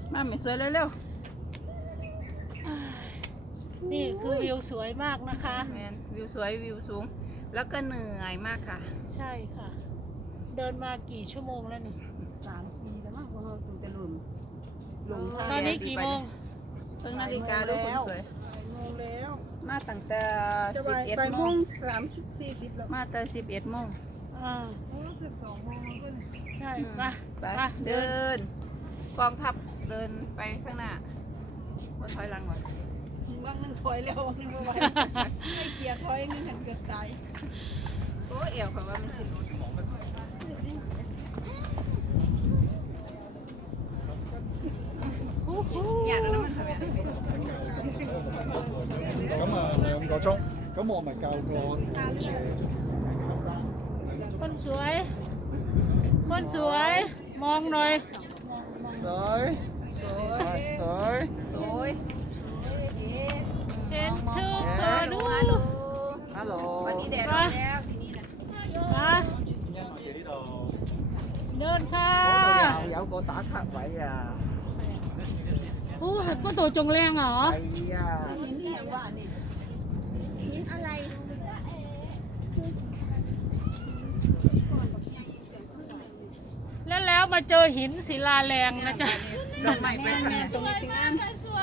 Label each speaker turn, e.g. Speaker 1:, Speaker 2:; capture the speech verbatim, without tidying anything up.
Speaker 1: มาไม่สวยเร็ว
Speaker 2: นี่คือวิวสวยมากนะคะ
Speaker 1: ๆแมนวิวสวยวิวสูง แล้วก็เหนื่อยมากค่ะ
Speaker 2: ใช่ค่ะ เดินมากี่ชั่วโมงแล้วนี่
Speaker 3: สามปีแล้วมั้งเพราะเราถึงจะลืมหลง
Speaker 2: ต
Speaker 3: ทา
Speaker 2: อง นนี้กี่โมง
Speaker 1: เพิ่งนาฬิกาดูคนสวย
Speaker 3: โมงแล้ว
Speaker 1: มาตั้งแต่
Speaker 3: จะ
Speaker 1: สิ
Speaker 3: ไป
Speaker 1: บเอ็ด
Speaker 3: ไป
Speaker 1: โม
Speaker 3: โม
Speaker 1: ง
Speaker 3: งสามสิบสี่สิบแล้ว
Speaker 1: มาแต่สิบเอ็ดโมง
Speaker 2: อ่า
Speaker 3: โอ้สิบสองโมงก็
Speaker 2: ใช่ไป
Speaker 1: ไป
Speaker 2: ไปเดิ
Speaker 1: เดิ
Speaker 2: น
Speaker 1: น กองทัพเดินไปข้างหน้าว่าถอยหลังวะ
Speaker 3: บางนึงถอยแล้วบางนึงไม่ไหวให้เกียร์ถอยนึงฉันเกือบตาย
Speaker 1: โอ้เอวเขาว่ามันสิรุดอยากแล้วนะมันทำยังไง
Speaker 4: 咁啊兩個鐘，咁我咪夠個
Speaker 2: คนสวย คนสวย มองหน่อย
Speaker 4: 水
Speaker 1: สวย
Speaker 4: 水
Speaker 1: สวย
Speaker 2: เห็นชื่อ
Speaker 1: ฮั
Speaker 2: ก็
Speaker 1: ลโหล
Speaker 2: ดู
Speaker 1: ฮัลโหล
Speaker 4: ，hello，
Speaker 1: วันนี้แดดร้อนแล้วทีนี้นะ
Speaker 2: นะเดินค่ะ
Speaker 4: 嗰度又有個打卡位啊，
Speaker 2: โอ้ยก็ตัวจงแรงเหรอ
Speaker 4: 係啊，
Speaker 3: เห็นที่อย่างว่านี่
Speaker 2: แล้วแล้วมาเจอหินศิลาแรงนะจ๊ะ
Speaker 1: ดอกไม้ไป
Speaker 3: แม่
Speaker 1: ทาง
Speaker 3: แม่
Speaker 1: ไหน
Speaker 3: ตรงนี้ถึงอัน